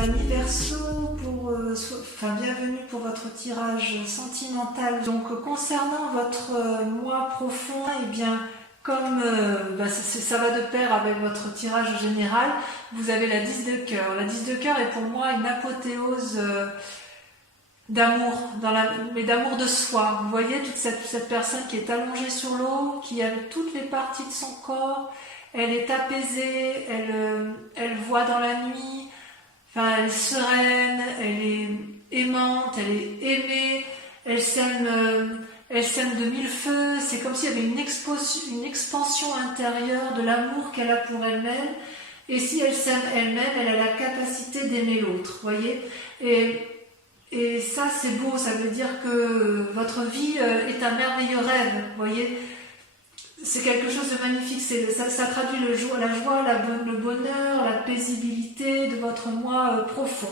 amis Verseau, bienvenue pour votre tirage sentimental. Donc concernant votre moi profond, eh bien comme ça va de pair avec votre tirage général, vous avez la 10 de cœur. La 10 de cœur est pour moi une apothéose d'amour, mais d'amour de soi. Vous voyez toute cette personne qui est allongée sur l'eau, qui aime toutes les parties de son corps, elle est apaisée, elle voit dans la nuit, enfin, elle est sereine, elle est aimante, elle est aimée, elle s'aime de mille feux. C'est comme s'il y avait une expansion intérieure de l'amour qu'elle a pour elle-même. Et si elle s'aime elle-même, elle a la capacité d'aimer l'autre, voyez. Et ça, c'est beau, ça veut dire que votre vie est un merveilleux rêve, voyez. C'est quelque chose de magnifique, ça traduit la joie, le bonheur, la paisibilité de votre moi profond.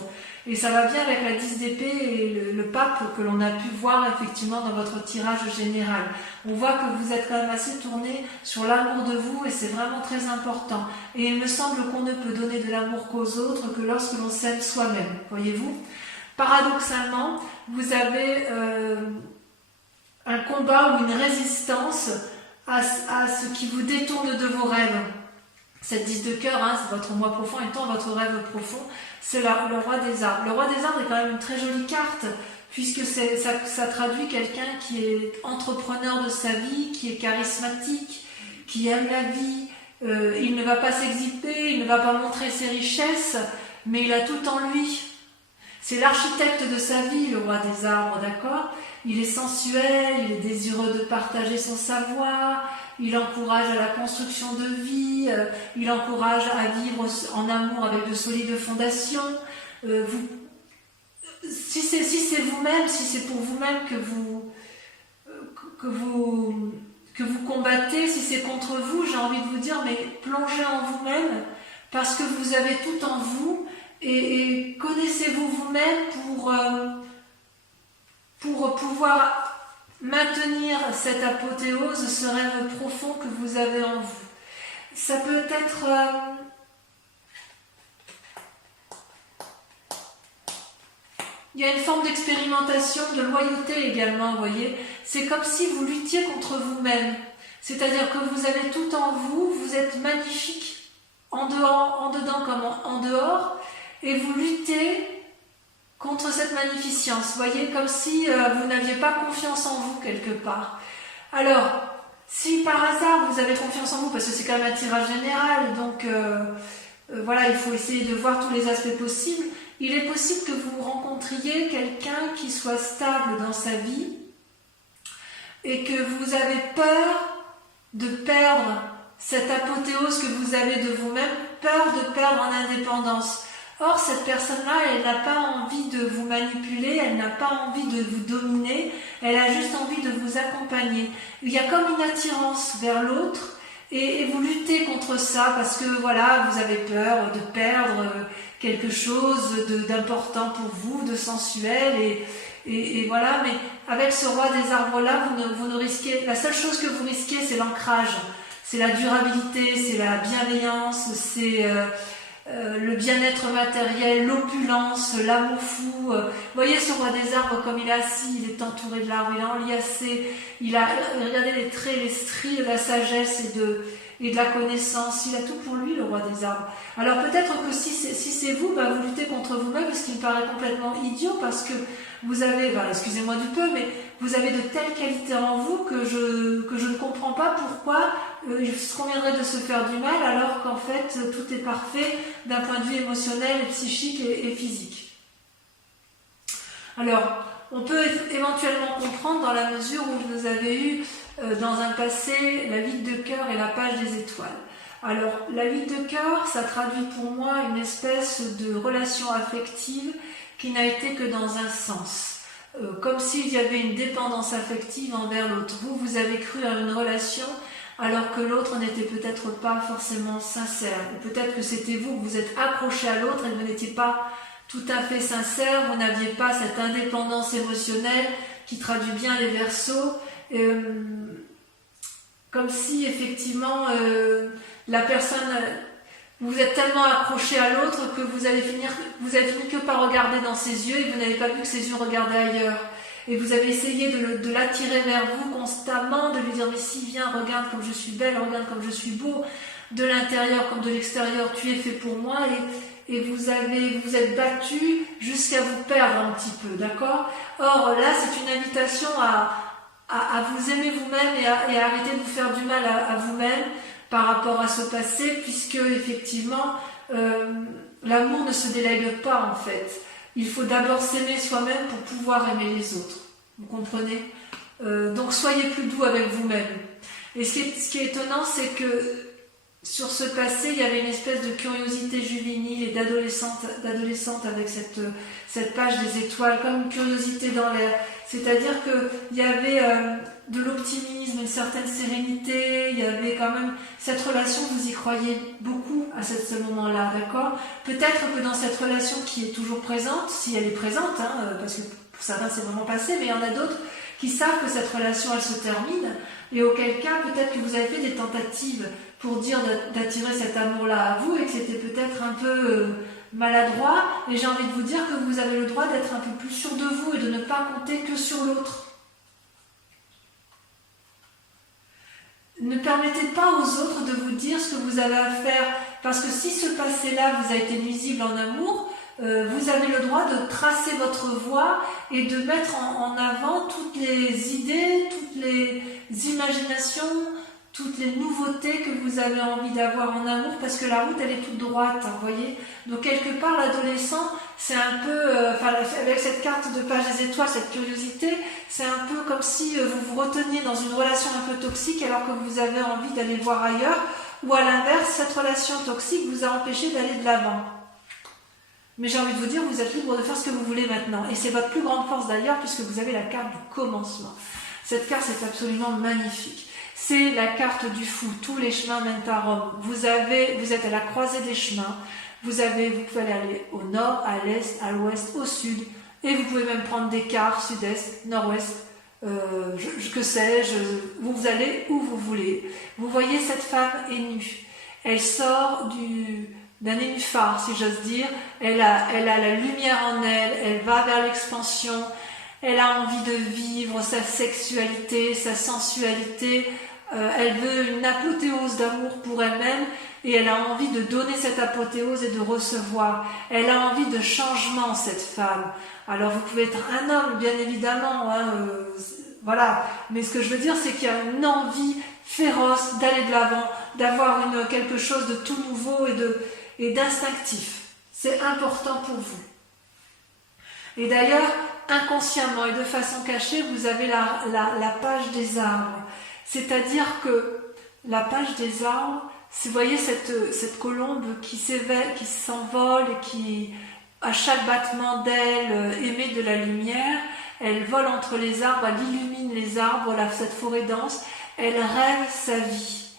Et ça va bien avec la 10 d'épée et le pape que l'on a pu voir effectivement dans votre tirage général. On voit que vous êtes quand même assez tourné sur l'amour de vous et c'est vraiment très important. Et il me semble qu'on ne peut donner de l'amour qu'aux autres que lorsque l'on s'aime soi-même, voyez-vous. Paradoxalement, vous avez un combat ou une résistance à ce qui vous détourne de vos rêves. Cette 10 de cœur, c'est votre moi profond étant votre rêve profond, c'est le roi des arbres. Le roi des arbres est quand même une très jolie carte, puisque ça traduit quelqu'un qui est entrepreneur de sa vie, qui est charismatique, qui aime la vie. Il ne va pas s'exhiber, il ne va pas montrer ses richesses, mais il a tout en lui. C'est l'architecte de sa vie, le roi des arbres, d'accord ? Il est sensuel, il est désireux de partager son savoir, il encourage à la construction de vie, il encourage à vivre en amour avec de solides fondations. Si c'est vous-même, si c'est pour vous-même que vous combattez, si c'est contre vous, j'ai envie de vous dire, mais plongez en vous-même, parce que vous avez tout en vous, et connaissez-vous vous-même pour pouvoir maintenir cette apothéose, ce rêve profond que vous avez en vous. Ça peut être... il y a une forme d'expérimentation, de loyauté également, vous voyez. C'est comme si vous luttiez contre vous-même. C'est-à-dire que vous avez tout en vous, vous êtes magnifique, en dedans comme en dehors, et vous luttez contre cette magnificence, vous voyez, comme si vous n'aviez pas confiance en vous quelque part. Alors, si par hasard vous avez confiance en vous, parce que c'est quand même un tirage général, donc voilà, il faut essayer de voir tous les aspects possibles, il est possible que vous rencontriez quelqu'un qui soit stable dans sa vie et que vous avez peur de perdre cette apothéose que vous avez de vous-même, peur de perdre en indépendance. Or, cette personne-là, elle n'a pas envie de vous manipuler, elle n'a pas envie de vous dominer, elle a juste envie de vous accompagner. Il y a comme une attirance vers l'autre et vous luttez contre ça parce que voilà, vous avez peur de perdre quelque chose d'important pour vous, de sensuel et voilà. Mais avec ce roi des arbres-là, vous ne risquez... La seule chose que vous risquez, c'est l'ancrage, c'est la durabilité, c'est la bienveillance, c'est... le bien-être matériel, l'opulence, l'amour fou. Vous voyez ce roi des arbres comme il est assis, il est entouré de l'arbre, il est enliassé, regardez les traits, les stries de la sagesse et de la connaissance, il a tout pour lui, le roi des arbres. Alors peut-être que si c'est vous, vous luttez contre vous-même, ce qui me paraît complètement idiot, parce que vous avez, excusez-moi du peu, mais vous avez de telles qualités en vous que je ne comprends pas pourquoi il se conviendrait de se faire du mal alors qu'en fait tout est parfait d'un point de vue émotionnel, psychique et physique. Alors, on peut éventuellement comprendre dans la mesure où vous avez eu dans un passé la 8 de cœur et la page des étoiles. Alors, la 8 de cœur, ça traduit pour moi une espèce de relation affective qui n'a été que dans un sens. Comme s'il y avait une dépendance affective envers l'autre. Vous avez cru à une relation alors que l'autre n'était peut-être pas forcément sincère. Ou peut-être que c'était vous vous êtes accroché à l'autre et vous n'étiez pas tout à fait sincère, vous n'aviez pas cette indépendance émotionnelle qui traduit bien les Verseaux. Comme si effectivement la personne Vous êtes tellement accroché à l'autre que vous avez fini que par regarder dans ses yeux et vous n'avez pas vu que ses yeux regardaient ailleurs. Et vous avez essayé de l'attirer vers vous constamment, de lui dire mais si viens, regarde comme je suis belle, regarde comme je suis beau, de l'intérieur comme de l'extérieur, tu es fait pour moi et vous êtes battu jusqu'à vous perdre un petit peu, d'accord? Or là c'est une invitation à vous aimer vous-même et à arrêter de vous faire du mal à vous-même par rapport à ce passé, puisque effectivement l'amour ne se délègue pas en fait. Il faut d'abord s'aimer soi-même pour pouvoir aimer les autres. Vous comprenez? Donc soyez plus doux avec vous-même. Et ce qui est étonnant, c'est que sur ce passé, il y avait une espèce de curiosité juvénile et d'adolescente avec cette page des étoiles, comme une curiosité dans l'air. C'est-à-dire qu'il y avait de l'optimisme, une certaine sérénité, il y avait quand même cette relation, vous y croyez beaucoup à ce moment-là, d'accord? Peut-être que dans cette relation qui est toujours présente, si elle est présente, parce que pour certains c'est vraiment passé, mais il y en a d'autres qui savent que cette relation elle se termine, et auquel cas peut-être que vous avez fait des tentatives pour dire d'attirer cet amour-là à vous et que c'était peut-être un peu maladroit, et j'ai envie de vous dire que vous avez le droit d'être un peu plus sûr de vous et de ne pas compter que sur l'autre. Ne permettez pas aux autres de vous dire ce que vous avez à faire, parce que si ce passé-là vous a été nuisible en amour, vous avez le droit de tracer votre voie et de mettre en avant toutes les idées, toutes les imaginations, toutes les nouveautés que vous avez envie d'avoir en amour, parce que la route elle est toute droite, vous voyez. Donc quelque part l'adolescent, c'est un peu, avec cette carte de page des étoiles, cette curiosité, c'est un peu comme si vous vous reteniez dans une relation un peu toxique alors que vous avez envie d'aller voir ailleurs, ou à l'inverse, cette relation toxique vous a empêché d'aller de l'avant. Mais j'ai envie de vous dire, vous êtes libre de faire ce que vous voulez maintenant. Et c'est votre plus grande force d'ailleurs, puisque vous avez la carte du commencement. Cette carte est absolument magnifique. C'est la carte du fou. Tous les chemins mènent à Rome. Vous êtes à la croisée des chemins. Vous pouvez aller au nord, à l'est, à l'ouest, au sud. Et vous pouvez même prendre des quarts, sud-est, nord-ouest. Que sais-je, vous allez où vous voulez. Vous voyez, cette femme est nue. Elle sort d'un nénuphar, si j'ose dire. Elle a la lumière en elle. Elle va vers l'expansion. Elle a envie de vivre sa sexualité, sa sensualité. Elle veut une apothéose d'amour pour elle-même et elle a envie de donner cette apothéose et de recevoir. Elle a envie de changement, cette femme. Alors vous pouvez être un homme, bien évidemment, voilà. Mais ce que je veux dire, c'est qu'il y a une envie féroce d'aller de l'avant, d'avoir quelque chose de tout nouveau et d'instinctif. C'est important pour vous. Et d'ailleurs, inconsciemment et de façon cachée, vous avez la page des arbres. C'est-à-dire que la page des arbres, vous voyez cette colombe qui s'envole et qui, à chaque battement d'aile, émet de la lumière. Elle vole entre les arbres, elle illumine les arbres, cette forêt dense. Elle rêve sa vie.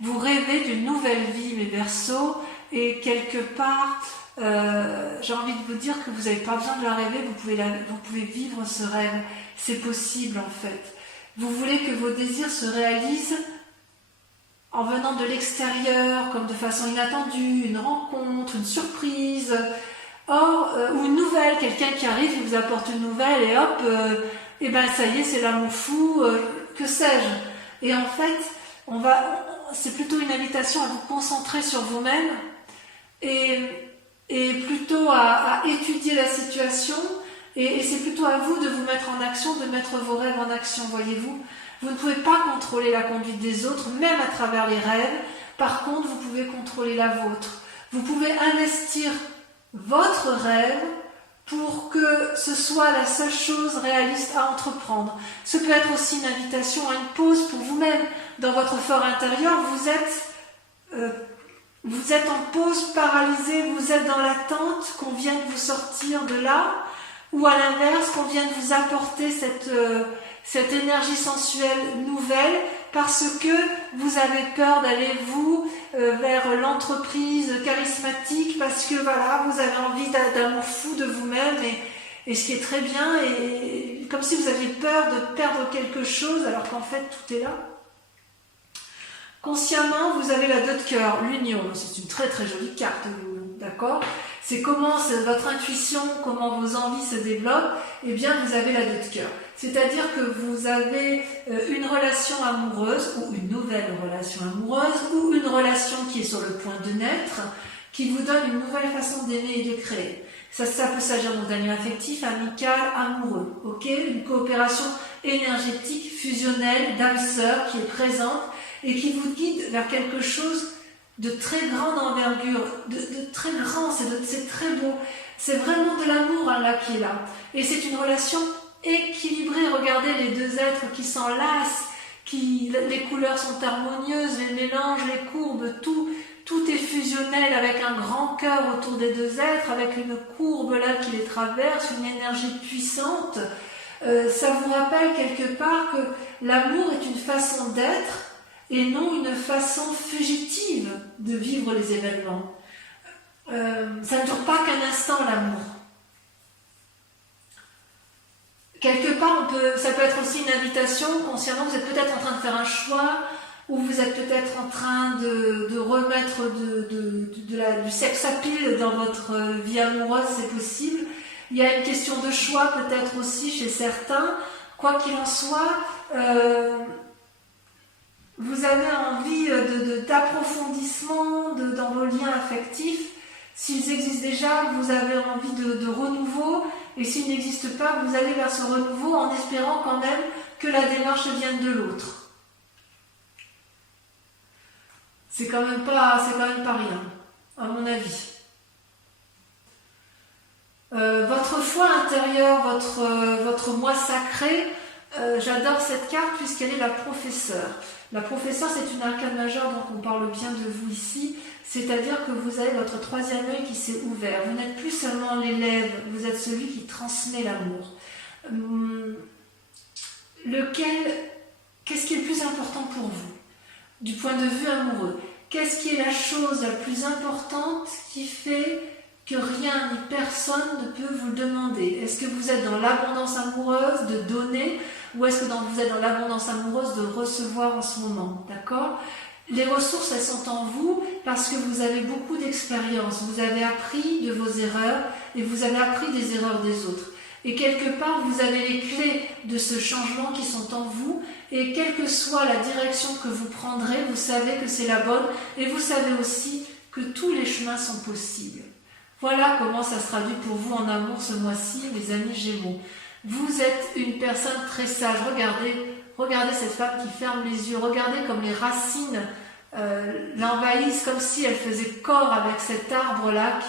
Vous rêvez d'une nouvelle vie, mes Verseaux, et quelque part, j'ai envie de vous dire que vous n'avez pas besoin de la rêver, vous pouvez vivre ce rêve. C'est possible en fait. Vous voulez que vos désirs se réalisent en venant de l'extérieur, comme de façon inattendue, une rencontre, une surprise, ou une nouvelle, quelqu'un qui arrive, il vous apporte une nouvelle et hop, et ben ça y est, c'est l'amour fou, que sais-je. Et en fait, c'est plutôt une invitation à vous concentrer sur vous-même et plutôt à étudier la situation. Et c'est plutôt à vous de vous mettre en action, de mettre vos rêves en action, voyez-vous. Vous ne pouvez pas contrôler la conduite des autres, même à travers les rêves. Par contre, vous pouvez contrôler la vôtre. Vous pouvez investir votre rêve pour que ce soit la seule chose réaliste à entreprendre. Ce peut être aussi une invitation à une pause pour vous-même. Dans votre fort intérieur, vous êtes en pause, paralysé, vous êtes dans l'attente qu'on vienne vous sortir de là. Ou à l'inverse, qu'on vienne vous apporter cette énergie sensuelle nouvelle parce que vous avez peur d'aller vers l'entreprise charismatique parce que voilà, vous avez envie d'amour fou de vous-même et ce qui est très bien et comme si vous aviez peur de perdre quelque chose alors qu'en fait tout est là. Consciemment, vous avez la 2 de cœur, l'union. C'est une très très jolie carte, l'union, d'accord? C'est comment votre intuition, comment vos envies se développent. Eh bien, vous avez la 2 de cœur. C'est-à-dire que vous avez une relation amoureuse, ou une nouvelle relation amoureuse, ou une relation qui est sur le point de naître, qui vous donne une nouvelle façon d'aimer et de créer. Ça peut s'agir d'un lien affectif, amical, amoureux, ok? Une coopération énergétique, fusionnelle, d'âme sœur qui est présente et qui vous guide vers quelque chose de très grande envergure, de très grand, c'est très beau. C'est vraiment de l'amour là qui est là. Et c'est une relation équilibrée. Regardez les 2 êtres qui s'enlacent, les couleurs sont harmonieuses, les mélanges, les courbes, tout est fusionnel avec un grand cœur autour des 2 êtres, avec une courbe là qui les traverse, une énergie puissante. Ça vous rappelle quelque part que l'amour est une façon d'être et non une façon fugitive de vivre les événements. Ça ne dure pas qu'un instant, l'amour. Quelque part, ça peut être aussi une invitation, consciemment, vous êtes peut-être en train de faire un choix, ou vous êtes peut-être en train de remettre du sex appeal dans votre vie amoureuse, c'est possible. Il y a une question de choix peut-être aussi chez certains. Quoi qu'il en soit, vous avez envie d'approfondissement dans vos liens affectifs. S'ils existent déjà, vous avez envie de renouveau. Et s'ils n'existent pas, vous allez vers ce renouveau en espérant quand même que la démarche vienne de l'autre. C'est quand même pas rien, à mon avis. Votre foi intérieure, votre moi sacré, j'adore cette carte puisqu'elle est la professeure. La professeure, c'est une arcane majeure, donc on parle bien de vous ici, c'est-à-dire que vous avez votre 3e œil qui s'est ouvert. Vous n'êtes plus seulement l'élève, vous êtes celui qui transmet l'amour. Qu'est-ce qui est le plus important pour vous, du point de vue amoureux? Qu'est-ce qui est la chose la plus importante qui fait que rien ni personne ne peut vous le demander? Est-ce que vous êtes dans l'abondance amoureuse de donner ou est-ce que vous êtes dans l'abondance amoureuse de recevoir en ce moment? D'accord? Les ressources, elles sont en vous parce que vous avez beaucoup d'expérience. Vous avez appris de vos erreurs et vous avez appris des erreurs des autres. Et quelque part, vous avez les clés de ce changement qui sont en vous. Et quelle que soit la direction que vous prendrez, vous savez que c'est la bonne. Et vous savez aussi que tous les chemins sont possibles. Voilà comment ça se traduit pour vous en amour ce mois-ci, les amis Gémeaux. Vous êtes une personne très sage. Regardez cette femme qui ferme les yeux. Regardez comme les racines l'envahissent, comme si elle faisait corps avec cet arbre-là.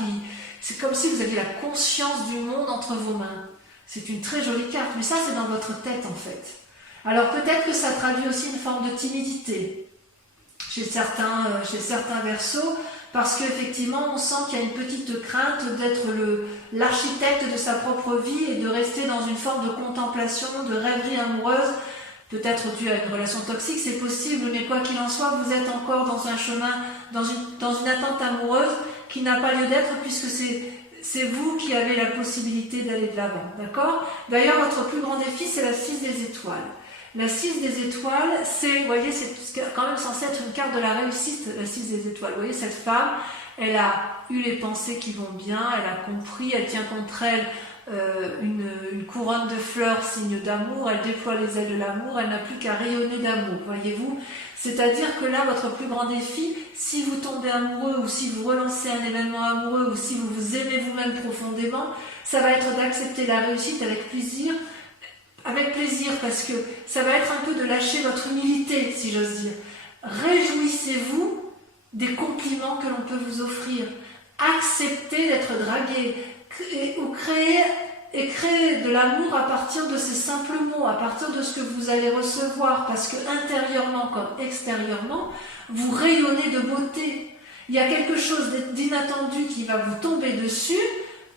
C'est comme si vous aviez la conscience du monde entre vos mains. C'est une très jolie carte, mais ça c'est dans votre tête en fait. Alors peut-être que ça traduit aussi une forme de timidité chez certains Verseaux, parce qu'effectivement on sent qu'il y a une petite crainte d'être l'architecte de sa propre vie et de rester dans une forme de contemplation, de rêverie amoureuse, peut-être dû à une relation toxique, c'est possible, mais quoi qu'il en soit, vous êtes encore dans un chemin, dans une attente amoureuse qui n'a pas lieu d'être puisque c'est vous qui avez la possibilité d'aller de l'avant, d'accord? D'ailleurs, votre plus grand défi, c'est la 6 des étoiles. La 6 des étoiles, vous voyez, c'est quand même censé être une carte de la réussite, la 6 des étoiles. Vous voyez, cette femme, elle a eu les pensées qui vont bien, elle a compris, elle tient contre elle une couronne de fleurs, signe d'amour, elle déploie les ailes de l'amour, elle n'a plus qu'à rayonner d'amour, voyez-vous? C'est-à-dire que là, votre plus grand défi, si vous tombez amoureux ou si vous relancez un événement amoureux ou si vous vous aimez vous-même profondément, ça va être d'accepter la réussite avec plaisir parce que ça va être un peu de lâcher votre humilité, si j'ose dire. Réjouissez-vous des compliments que l'on peut vous offrir. Acceptez d'être dragué ou créer de l'amour à partir de ces simples mots, à partir de ce que vous allez recevoir, parce que intérieurement comme extérieurement, vous rayonnez de beauté. Il y a quelque chose d'inattendu qui va vous tomber dessus,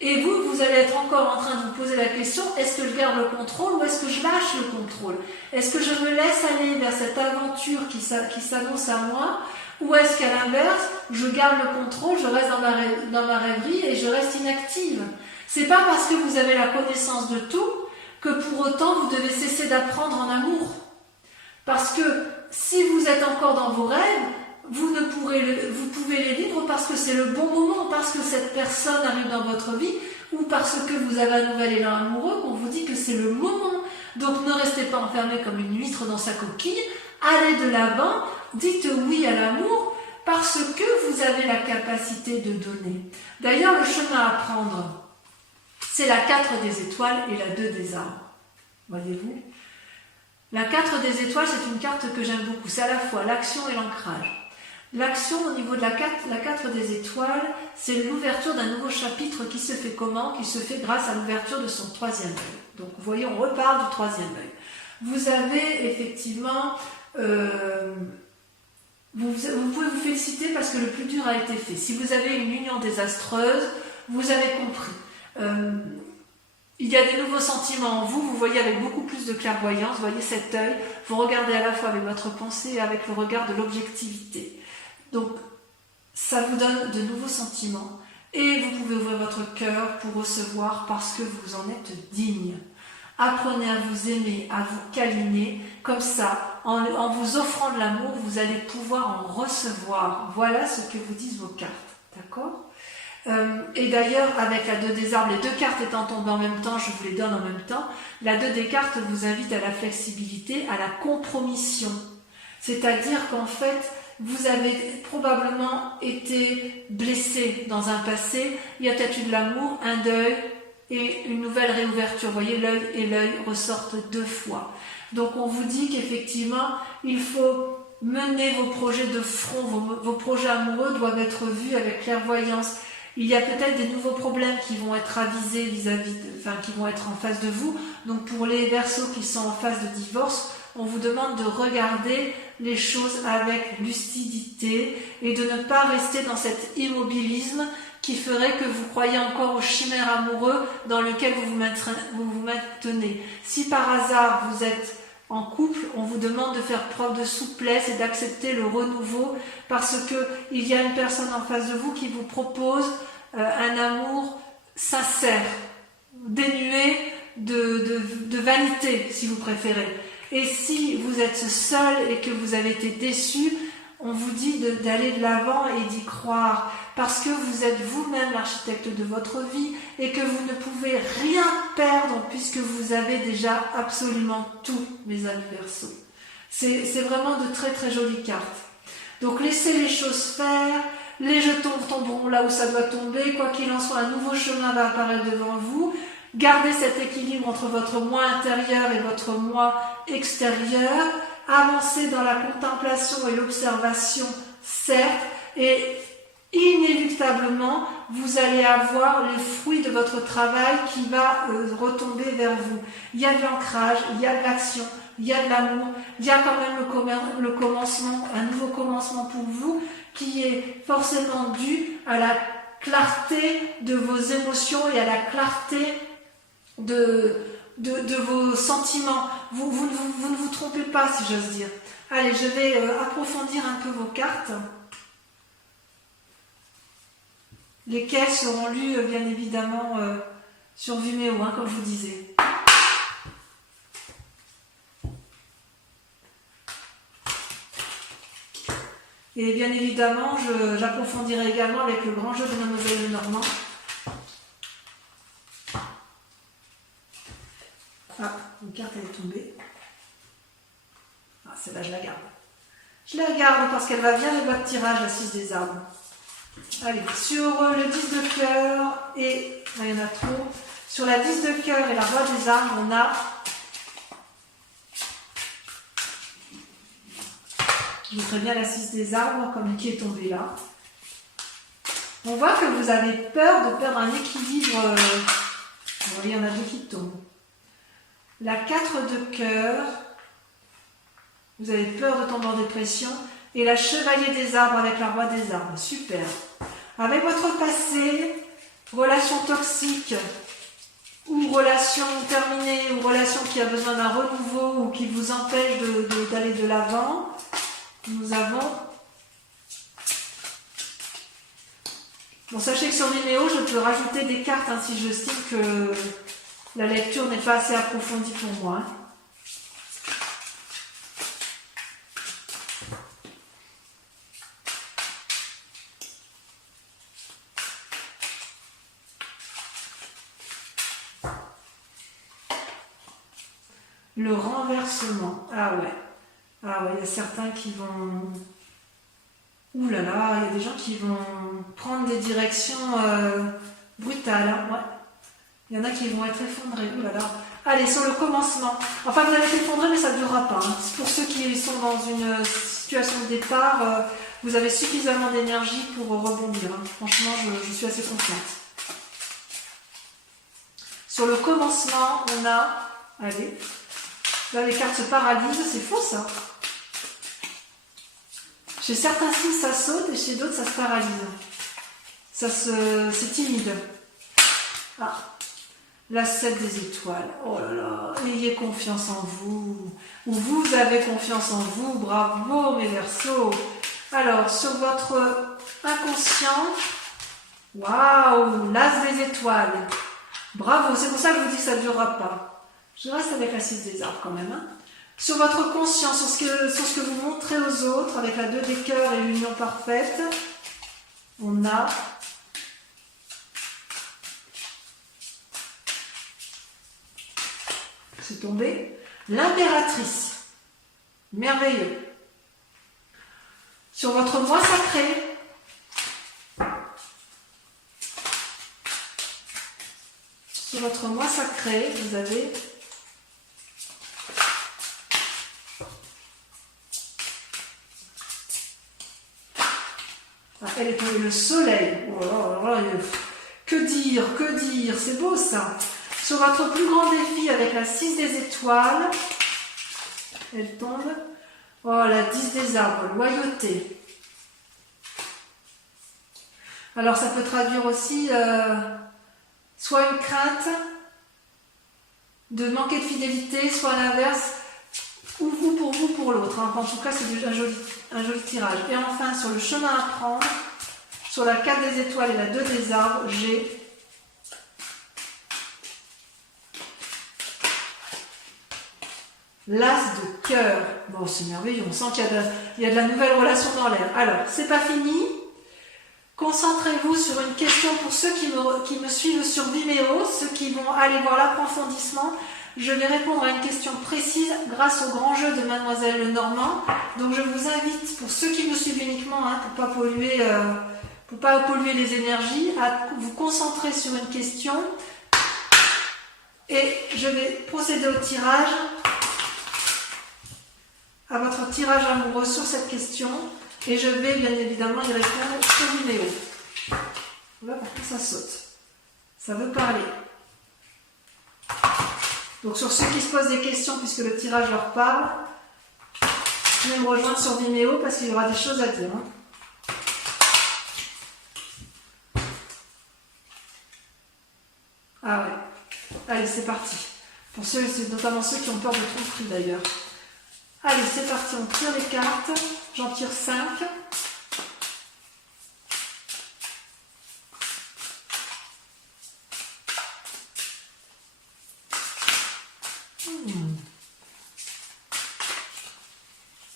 et vous allez être encore en train de vous poser la question, est-ce que je garde le contrôle ou est-ce que je lâche le contrôle? Est-ce que je me laisse aller vers cette aventure qui s'annonce à moi? Ou est-ce qu'à l'inverse, je garde le contrôle, je reste dans ma rêverie et je reste inactive? C'est pas parce que vous avez la connaissance de tout que pour autant vous devez cesser d'apprendre en amour. Parce que si vous êtes encore dans vos rêves, vous pouvez les vivre parce que c'est le bon moment, parce que cette personne arrive dans votre vie, ou parce que vous avez un nouvel élan amoureux, qu'on vous dit que c'est le moment. Donc ne restez pas enfermé comme une huître dans sa coquille, allez de l'avant, dites oui à l'amour, parce que vous avez la capacité de donner. D'ailleurs, le chemin à prendre, c'est la 4 des étoiles et la 2 des arbres. Voyez-vous? La 4 des étoiles, c'est une carte que j'aime beaucoup. C'est à la fois l'action et l'ancrage. L'action au niveau de la 4 des étoiles, c'est l'ouverture d'un nouveau chapitre qui se fait comment? Qui se fait grâce à l'ouverture de son 3e œil. Donc vous voyez, on repart du 3e œil. Vous avez effectivement... vous pouvez vous féliciter parce que le plus dur a été fait. Si vous avez une union désastreuse, vous avez compris. Il y a des nouveaux sentiments en vous, vous voyez avec beaucoup plus de clairvoyance, vous voyez cet œil, vous regardez à la fois avec votre pensée et avec le regard de l'objectivité. Donc, ça vous donne de nouveaux sentiments et vous pouvez ouvrir votre cœur pour recevoir parce que vous en êtes digne. Apprenez à vous aimer, à vous câliner, comme ça, en vous offrant de l'amour, vous allez pouvoir en recevoir. Voilà ce que vous disent vos cartes, d'accord ? Et d'ailleurs, avec la 2 des arbres, les 2 cartes étant tombées en même temps, je vous les donne en même temps, la 2 des cartes vous invite à la flexibilité, à la compromission. C'est-à-dire qu'en fait, vous avez probablement été blessé dans un passé, il y a peut-être eu de l'amour, un deuil et une nouvelle réouverture. Vous voyez, l'œil et l'œil ressortent 2 fois. Donc on vous dit qu'effectivement, il faut mener vos projets de front, vos projets amoureux doivent être vus avec clairvoyance. Il y a peut-être des nouveaux problèmes qui vont être avisés qui vont être en face de vous. Donc pour les Verseaux qui sont en phase de divorce, on vous demande de regarder les choses avec lucidité et de ne pas rester dans cet immobilisme qui ferait que vous croyez encore aux chimères amoureux dans lequel vous vous maintenez. Si par hasard vous êtes en couple, on vous demande de faire preuve de souplesse et d'accepter le renouveau parce qu'il y a une personne en face de vous qui vous propose un amour sincère, dénué de vanité, si vous préférez. Et si vous êtes seul et que vous avez été déçu, on vous dit d'aller de l'avant et d'y croire parce que vous êtes vous-même l'architecte de votre vie et que vous ne pouvez rien perdre puisque vous avez déjà absolument tout, mes amis Verseaux. C'est vraiment de très très jolies cartes. Donc laissez les choses faire, les jetons tomberont là où ça doit tomber, quoi qu'il en soit, un nouveau chemin va apparaître devant vous. Gardez cet équilibre entre votre moi intérieur et votre moi extérieur. Avancez dans la contemplation et l'observation, certes, et inéluctablement, vous allez avoir les fruits de votre travail qui va retomber vers vous. Il y a de l'ancrage, il y a de l'action, il y a de l'amour, il y a quand même le commencement, un nouveau commencement pour vous qui est forcément dû à la clarté de vos émotions et à la clarté de vos sentiments. Vous ne vous trompez pas, si j'ose dire. Allez, je vais approfondir un peu vos cartes, lesquelles seront lues, bien évidemment, sur Vimeo, comme je vous disais. Et bien évidemment, j'approfondirai également avec le grand jeu de Mademoiselle Lenormand. Ah, une carte elle est tombée. Ah, celle-là, je la garde. Je la garde parce qu'elle va bien le bas de tirage, la 6 des arbres. Allez, sur le 10 de cœur et... Là, il y en a trop. Sur la 10 de cœur et la roi des arbres, on a... Je voudrais bien la 6 des arbres, comme qui est tombée là. On voit que vous avez peur de perdre un équilibre. Vous voyez, il y en a 2 qui tombent. La 4 de cœur, vous avez peur de tomber en dépression. Et la chevalier des arbres avec la roi des arbres. Super. Avec votre passé, relation toxique, ou relation terminée, ou relation qui a besoin d'un renouveau, ou qui vous empêche d'aller de l'avant, nous avons... Bon, sachez que sur Vimeo, je peux rajouter des cartes si je estime que la lecture n'est pas assez approfondie pour moi. Le renversement. Ah ouais. Ah ouais, il y a certains qui vont... Ouh là là, il y a des gens qui vont prendre des directions brutales. Hein, ouais. Il y en a qui vont être effondrés. Ouh là là. Allez, sur le commencement. Enfin, vous allez être effondrés, mais ça ne durera pas. Hein. Pour ceux qui sont dans une situation de départ, vous avez suffisamment d'énergie pour rebondir. Hein. Franchement, je suis assez confiante. Sur le commencement, on a... Allez. Là, les cartes se paralysent. C'est faux, ça. Chez certains signes, ça saute et chez d'autres, ça se paralyse. C'est timide. Ah. La 7 des étoiles. Oh là là. Ayez confiance en vous. Ou vous avez confiance en vous. Bravo, mes Verseaux. Alors, sur votre inconscient. Waouh. L'as des étoiles. Bravo. C'est pour ça que je vous dis que ça ne durera pas. Je reste avec la 6 des arbres quand même. Hein. Sur votre conscience, sur ce que vous montrez aux autres, avec la 2 des cœurs et l'union parfaite, on a c'est tombé l'impératrice. Merveilleux. Sur votre moi sacré, vous avez elle est tombée le soleil. Oh là là, que dire, c'est beau ça. Sur votre plus grand défi avec la 6 des étoiles, elle tombe. Oh, la 10 des arbres, loyauté. Alors ça peut traduire aussi soit une crainte de manquer de fidélité, soit l'inverse, ou vous pour l'autre. Hein. En tout cas, c'est un joli tirage. Et enfin, sur le chemin à prendre, sur la 4 des étoiles et la 2 des arbres, j'ai l'as de cœur. Bon, c'est merveilleux, on sent qu'il y a de la nouvelle relation dans l'air. Alors, c'est pas fini. Concentrez-vous sur une question pour ceux qui me suivent sur Vimeo, ceux qui vont aller voir l'approfondissement. Je vais répondre à une question précise grâce au grand jeu de Mademoiselle Lenormand. Donc je vous invite, pour ceux qui me suivent uniquement, hein, pour pas polluer les énergies, à vous concentrer sur une question. Et je vais procéder au tirage, à votre tirage amoureux sur cette question. Et je vais bien évidemment y répondre sur Vimeo. Là, par contre, ça saute. Ça veut parler. Donc, sur ceux qui se posent des questions, puisque le tirage leur parle, venez me rejoindre sur Vimeo parce qu'il y aura des choses à dire. Hein. Ah ouais. Allez, c'est parti. Pour ceux, notamment ceux qui ont peur de tromperie d'ailleurs. Allez, c'est parti, on tire les cartes. J'en tire 5.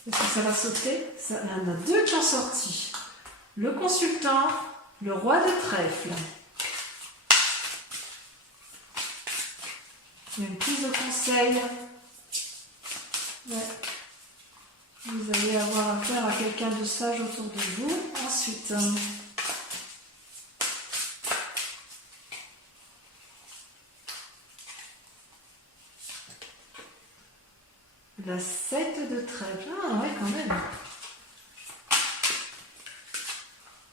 Est-ce que ça va sauter? Il y en a 2 qui ont sorti. Le consultant, le roi de trèfle. Il y a une prise de conseil. Ouais. Vous allez avoir affaire à quelqu'un de sage autour de vous. Ensuite, la 7 de trèfle. Ah ouais, quand même.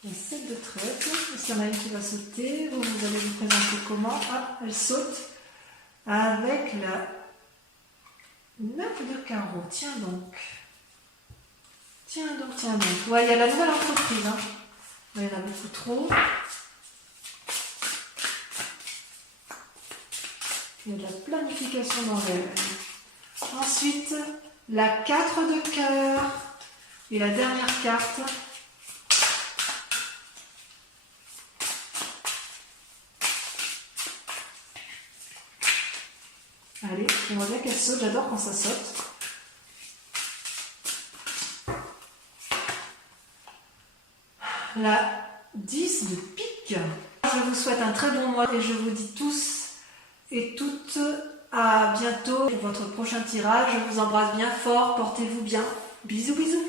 La 7 de trèfle. Il y en a une qui va sauter. Vous allez vous présenter comment? Ah, elle saute avec la 9 de carreau. Tiens donc. Tiens donc. Ouais, il y a la nouvelle entreprise. Hein. Il y en a beaucoup trop. Il y a de la planification dans l'air. Ensuite, la 4 de cœur. Et la dernière carte. Allez, on voit bien qu'elle saute. J'adore quand ça saute. La 10 de pique. Je vous souhaite un très bon mois et je vous dis tous et toutes à bientôt pour votre prochain tirage. Je vous embrasse bien fort, portez-vous bien. Bisous bisous.